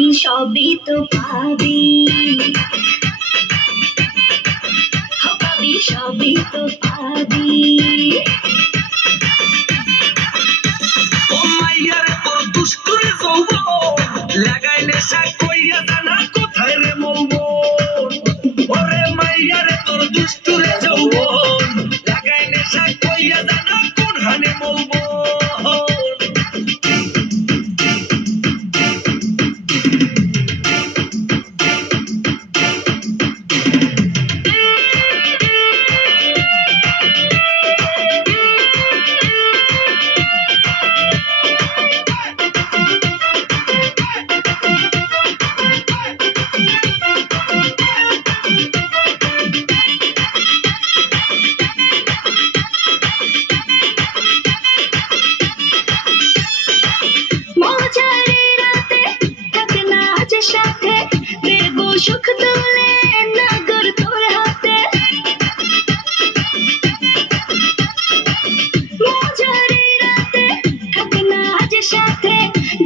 পাবি সবই তো পাবি। সবই তো পাবি। you. সুখ তুলে, নগর তোর হাতে। মজারে রাতে থাকে না আজ সাথে।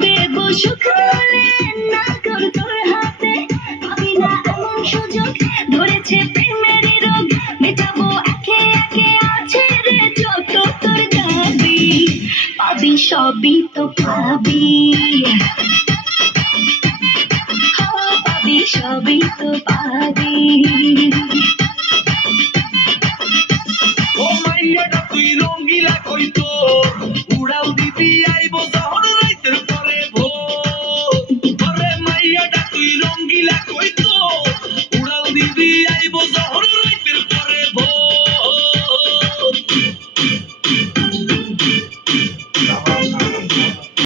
দেব সুখ তুলে, নগর তোর হাতে। পাবি না এমন সুযোগ, ধরেছে প্রেমের রোগ। মেটাবো একে একে আছে রে যত তোর দাবি। পাবি সবই তো পাবি। সবই তো পাবি